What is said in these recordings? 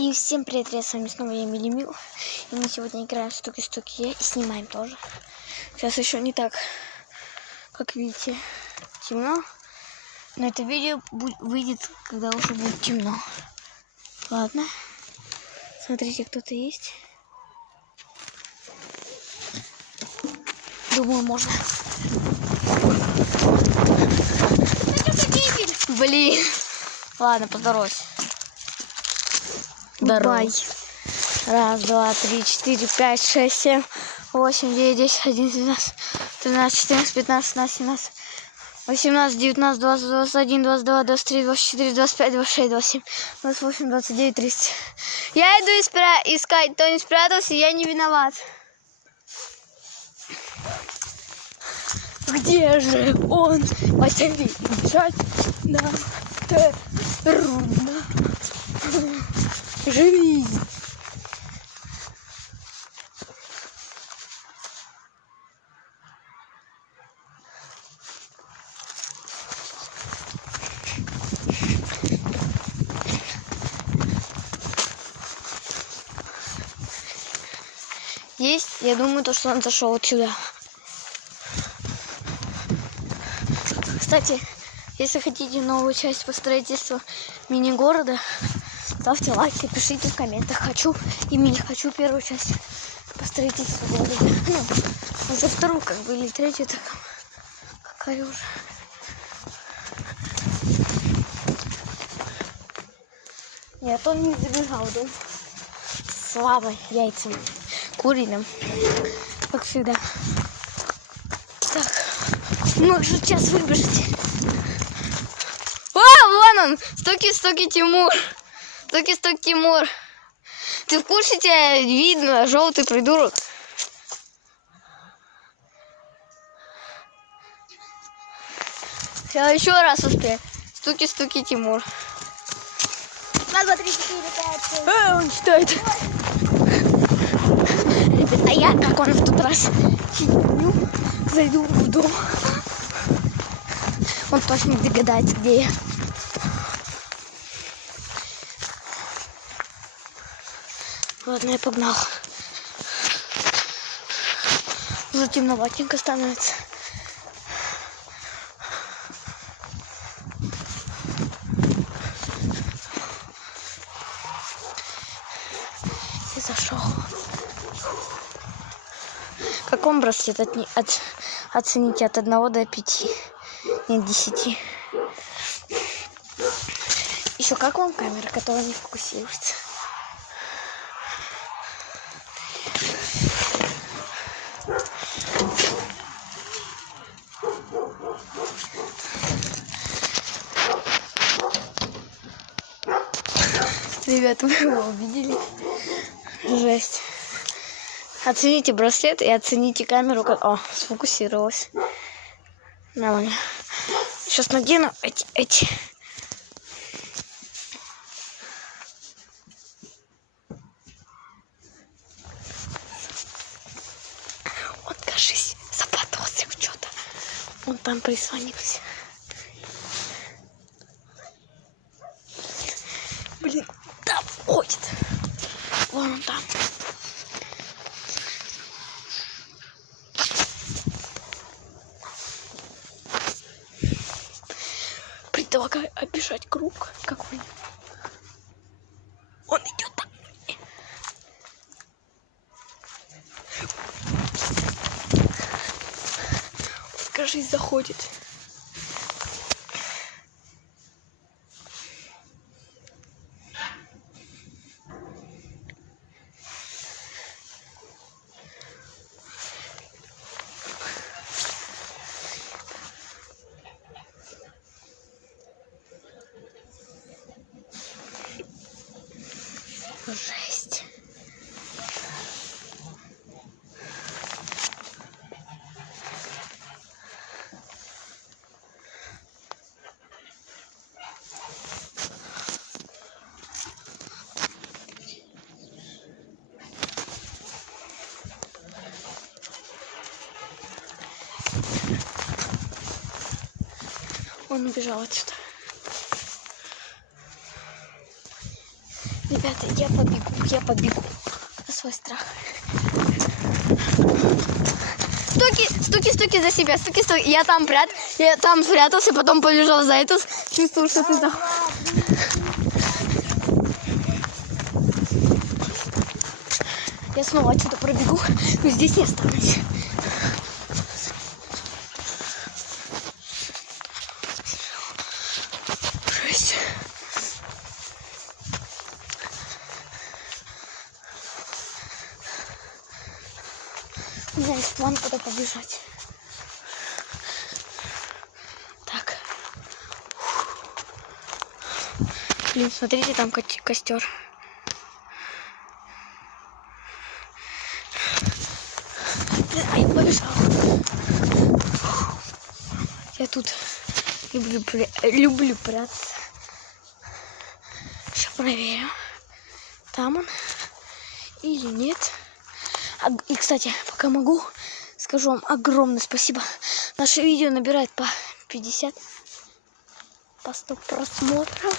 И всем привет, с вами снова я, Милимил. И мы сегодня играем в стуки-стуки и снимаем тоже. Сейчас еще не так, как видите, темно. Но это видео выйдет, когда уже будет темно. Ладно. Смотрите, кто-то есть. Думаю, можно. Блин. Ладно, поздоровайся. Давай. Раз, два, три, 4, 5, 6, 7, 8, 9, 10, 11, 12, 13, 14, 15, 16, 17, 18, 19, 20, 21, 22, 23, 24, 25, 26, 27, 28, 29, 30. Я иду искать, кто не спрятался, я не виноват. Где же он? Посмотреть нам трудно. Живи. Есть, я думаю, то, что он зашел вот сюда. Кстати, если хотите новую часть по строительству мини-города, ставьте лайки, пишите в комментах, хочу или не хочу первую часть по строительству города. Ну, уже вторую, как бы, или третью, так какая уже. Нет, он не забежал в дом. Слава яйцам куриным, как всегда. Так, может сейчас выбежать. Вон он! Стуки-стуки Тимур! Стуки-стуки Тимур! Ты в курсе, тебя видно, желтый придурок? Сейчас еще раз успею. Стуки-стуки Тимур. 2, 2, 3, 4, 5, 6. Он читает. Ребята, я, как он в тот раз, зайду в дом. Он точно не догадается, где я. Ладно, я погнал. Уже темноватенько становится. И зашел. Как вам браслет? Оцените от 1 до 5. Нет, 10. Еще как вам камера, которая не фокусируется? Ребята, вы его увидели? Жесть. Оцените браслет и оцените камеру. О, сфокусировалась. Нормально. Сейчас надену эти. Он, кажись, запутался в что-то. Он там прислонился. Блин, там ходит. Вон он там. Предлагаю обижать круг какой-нибудь. Он идет там. Он, кажется, заходит. Жесть. Он убежал отсюда. Ребята, я побегу на свой страх. Стуки за себя, стуки. Я там прятался, потом побежал за эту. Чувствую, что ты там. Я снова отсюда пробегу, но здесь не останусь. Жесть. У меня есть план, куда побежать. Так. Блин, смотрите, там костер. А я побежал. Я тут люблю прятаться. Сейчас проверим, там он или нет. И, кстати, пока могу, скажу вам огромное спасибо. Наше видео набирает по 50, по 100 просмотров.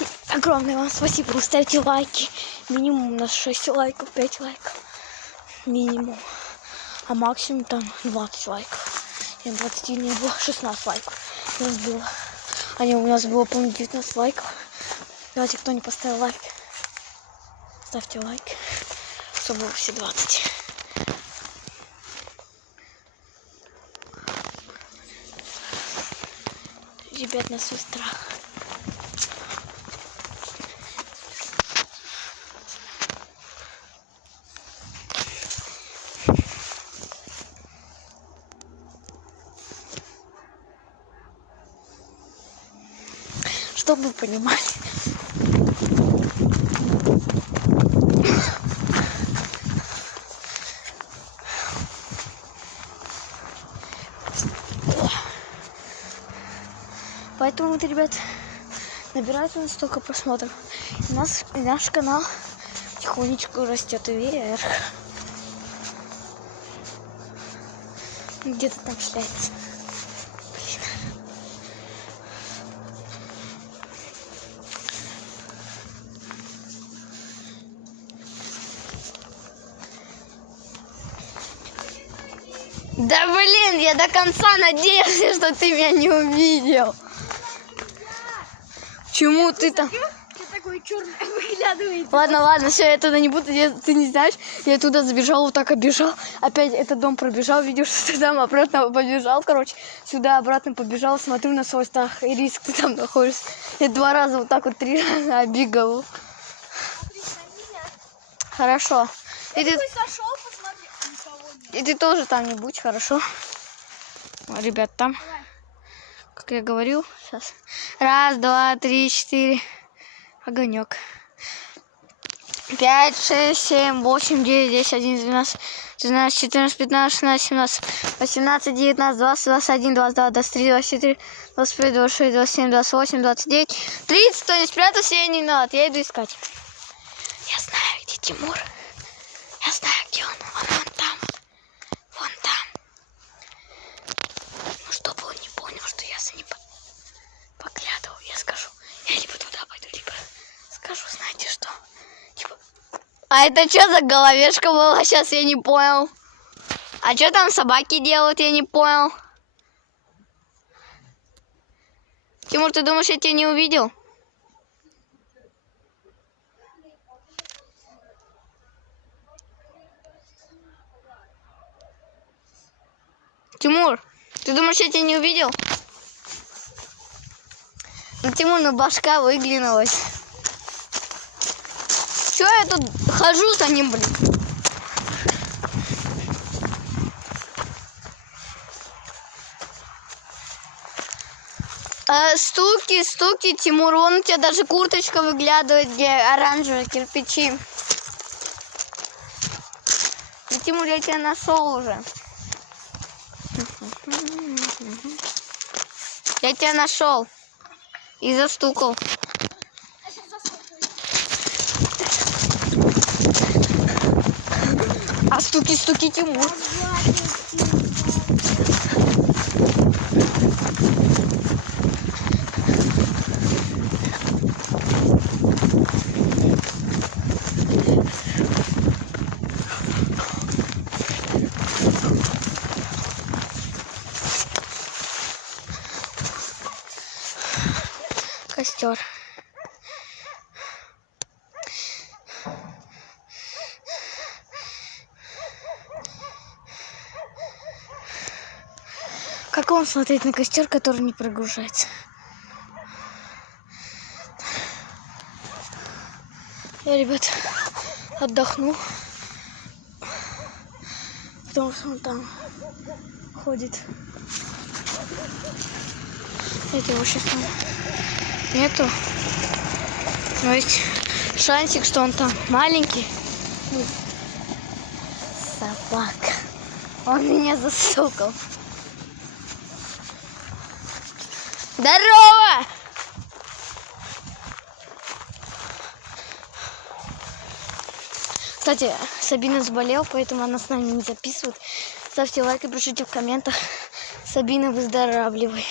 И огромное вам спасибо. Вы ставите лайки. Минимум у нас 6 лайков, 5 лайков. Минимум. А максимум там 20 лайков. И 20 не было, 16 лайков у нас было. У нас было, по-моему, 19 лайков. Давайте, кто не поставил лайк, ставьте лайк. Чтобы было все 20. Ребят, на свой страх. Чтобы вы понимали. Поэтому вот, ребят, набирает у нас столько просмотров. И наш канал потихонечку растет вверх. Где-то там шляется. Блин. Да блин, я до конца надеялся, что ты меня не увидел. Почему ты там? Такой черный выглядывает. Ладно, все, я туда не буду. Ты не знаешь, я туда забежал, вот так оббежал. Опять этот дом пробежал, видишь, что ты там обратно побежал. Короче, сюда обратно побежал, смотрю на свой страх и риск, ты там находишься. Я 2 раза вот так вот 3 раза оббегал. Хорошо. И ты Сошел, посмотри, никого нет. И ты тоже там не будь, хорошо? О, ребят, там, Давай. как я говорил, сейчас. 1, 2, 3, 4. Огонек. 5, 6, 7, 8, 9, 10, 11, 12, 13, 14, 15, 16, 17, 18, 19, 20, 21, 22, 23, 24, 25, 26, 27, 28, 29, 30. Кто не спрятался, я не надо. Я иду искать. Я знаю, где Тимур. Я знаю, где он. Он вон там. Вон там. Ну, чтобы он не понял, что я за ним поглядывал, я скажу. Я либо туда пойду, либо скажу, знаете что? Типа... А это что за головешка была? Сейчас я не понял. А что там собаки делают, я не понял. Тимур, ты думаешь, я тебя не увидел? Тимур, ты думаешь, я тебя не увидел? Ну, Тимур, ну башка выглянулась. Чё я тут хожу за ним, блин? Стуки, Тимур. Вон у тебя даже курточка выглядывает, где оранжевые кирпичи. И, Тимур, я тебя нашел уже. Я тебя нашел и застукал. А стуки, Тимур. костер. Как вам смотреть на костер, который не прогружается? Я, ребят, отдохну, потому что он там ходит. Знаете, его сейчас там нету. Но есть шансик, что он там маленький. Собака. Он меня застукал. Здорово! Кстати, Сабина заболела, поэтому она с нами не записывает. Ставьте лайк и пишите в комментах. Сабина, выздоравливай.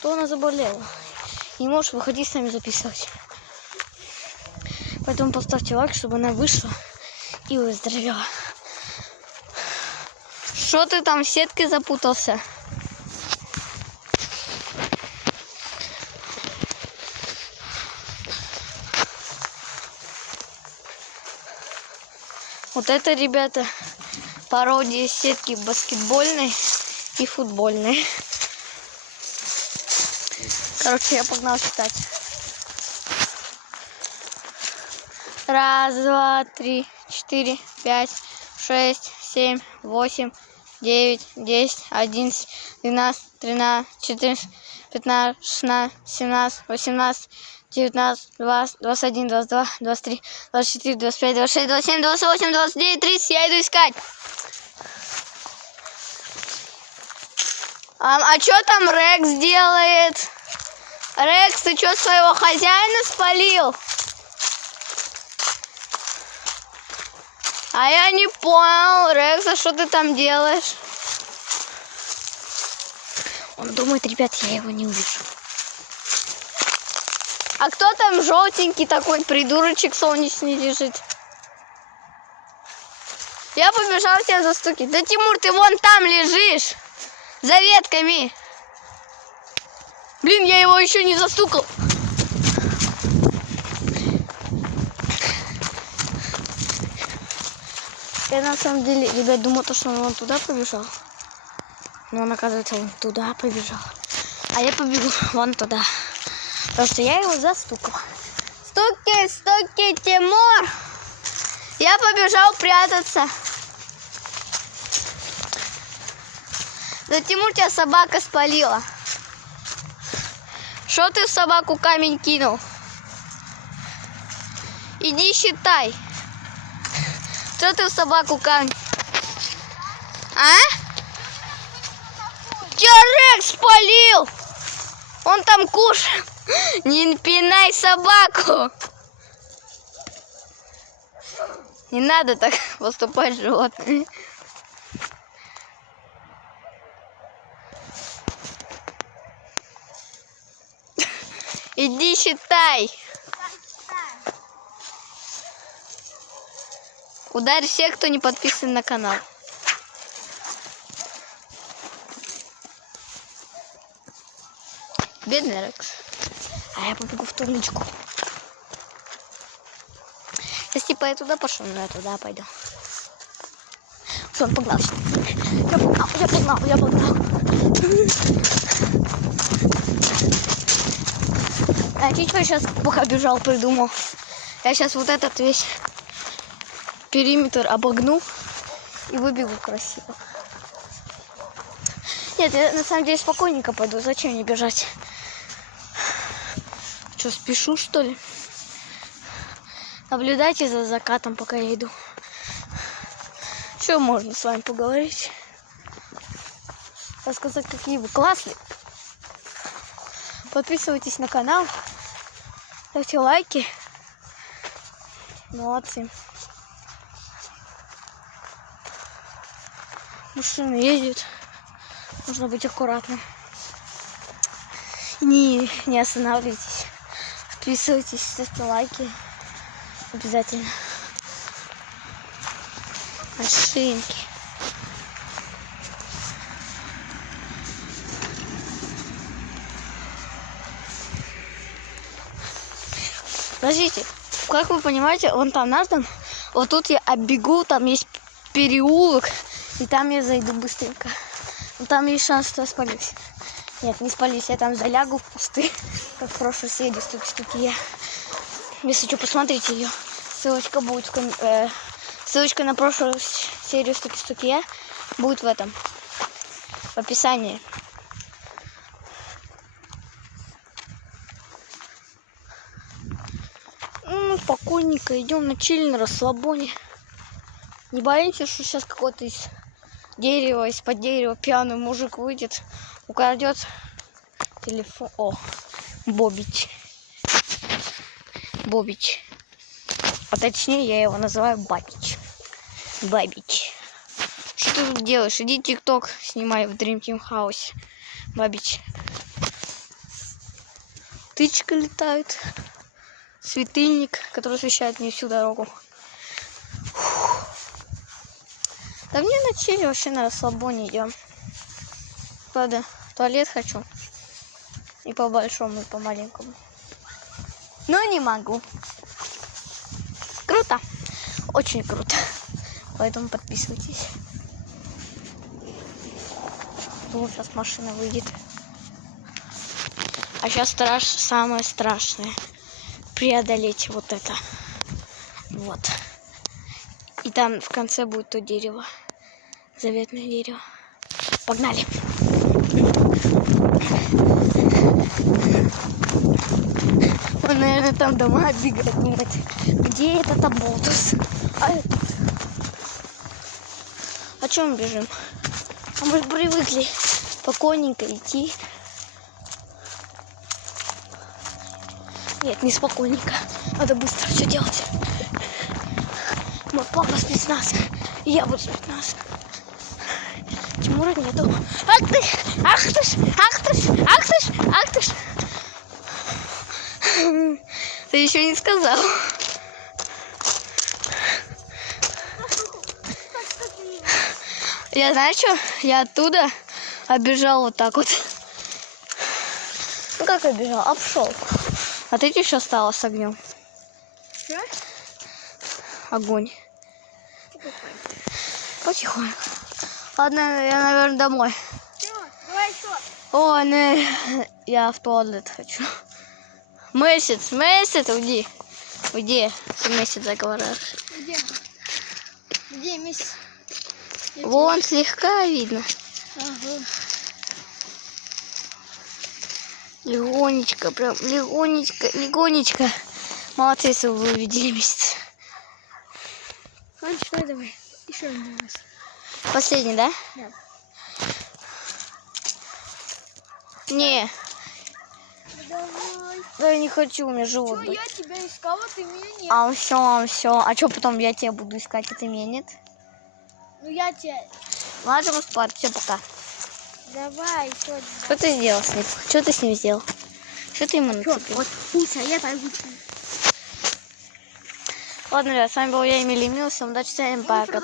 То она заболела. Не можешь выходить с нами записывать. Поэтому поставьте лайк, чтобы она вышла и выздоровела. Что ты там в сетке запутался? Вот это, ребята, пародия сетки баскетбольной и футбольной. Короче, я погнал читать. 1, 2, 3, 4, 5, 6, 7, 8, 9, 10, 11, 12, 13, 14, 15, 16, 17, 18, 19, 20, 21, 22, 23, 24, 25, 26, 27, 28, 29, 30. Я иду искать. А что там Рекс делает? Рекс, ты что, своего хозяина спалил? А я не понял. Рекс, а что ты там делаешь? Он думает, ребят, я его не увижу. А кто там желтенький такой придурочек солнечный лежит? Я побежал тебя застукать. Да, Тимур, ты вон там лежишь. За ветками. Блин, я его еще не застукал. Я на самом деле, ребят, думал, что он вон туда побежал. Но он, оказывается, вон туда побежал. А я побегу вон туда. Потому что я его застукал. Стуки, стуки, Тимур! Я побежал прятаться. Да, Тимур, тебя собака спалила. Что ты в собаку камень кинул? Иди считай. Что ты в собаку камень? А? Тебя Рекс спалил! Он там кушает. Не пинай собаку. Не надо так поступать с животными. Иди считай. Ударь всех, кто не подписан на канал. Бедный Рекс. А я побегу в турничку. Если типа я туда пошел, но я туда пойду. Все, он погнал. Я погнал. А ты что сейчас пока бежал, придумал? Я сейчас вот этот весь периметр обогну и выбегу красиво. Нет, я на самом деле спокойненько пойду. Зачем мне бежать? Что, спешу, что ли? Наблюдайте за закатом, пока я иду. Что можно с вами поговорить? Рассказать, какие вы классные. Подписывайтесь на канал. Ставьте лайки. Молодцы. Машины ездят. Нужно быть аккуратным. Не останавливайтесь. Подписывайтесь, ставьте лайки. Обязательно. Машинки. Подождите, как вы понимаете, вон там наш дом, вот тут я оббегу, там есть переулок, и там я зайду быстренько. Но там есть шанс, что я спалюсь. Нет, не спалюсь, я там залягу в кусты, как в прошлой серии «Стуки-стуки я». Если что, посмотрите ее. Ссылочка будет ссылочка на прошлую серию «Стуки-стуки я» будет в этом, в описании. Ну, спокойненько идем на чили, на расслабоне. Не боимся, что сейчас какой-то из дерева, из-под дерева пьяный мужик выйдет, украдет телефон. О, Бобич. Бобич. А точнее, я его называю Бабич. Бабич. Что ты тут делаешь? Иди тикток снимай в Dream Team House. Бабич. Птичка летает. Светильник, который освещает мне всю дорогу. Фух. Да мне на чили вообще на расслабоне идем. Правда, в туалет хочу. И по большому, и по маленькому. Но не могу. Круто. Очень круто. Поэтому подписывайтесь. Вот сейчас машина выйдет. А сейчас самое страшное. Преодолеть вот это. Вот. И там в конце будет то дерево. Заветное дерево. Погнали. Он, наверное, там дома бегает, думает, где этот оболтус? А чё мы бежим? А мы же привыкли спокойненько идти. Нет, не спокойненько. Надо быстро все делать. Мой папа спецназ, и я буду спецназ. Тимура нету. Ах ты ж, ах ты ж, ах ты ж, ах ты ж, ах ты ж. Ты еще не сказал. Я, знаю что, я оттуда обежал вот так вот. Ну как обежал? Обшел. А ты еще осталось с огнем. Огонь. Потихоньку. Ладно, я, наверное, домой. Все, давай еще. О, не, я в туалет хочу. Месяц, уйди. Уйди, ты месяц заговариваешь. Где месяц? Вон слегка видно. Ага. Легонечко, прям легонечко. Молодцы, если вы увидели месяц. Ладно, что, давай. Еще один раз. Последний, да? Да. Не, Давай. да я не хочу, у меня живот Что, болит. я тебя искала, ты меня нет. А все. А что потом я тебя буду искать, а ты меня нет? Ну я тебя... Ладно, спать, все, пока. Давай, что? Что ты сделал с ним? Что ты с ним сделал? Что ты ему нацепил? Вот, пусть, а я так буду. Ладно, ребят, с вами был я, Эмили Мил. Всем удачи, всем пока.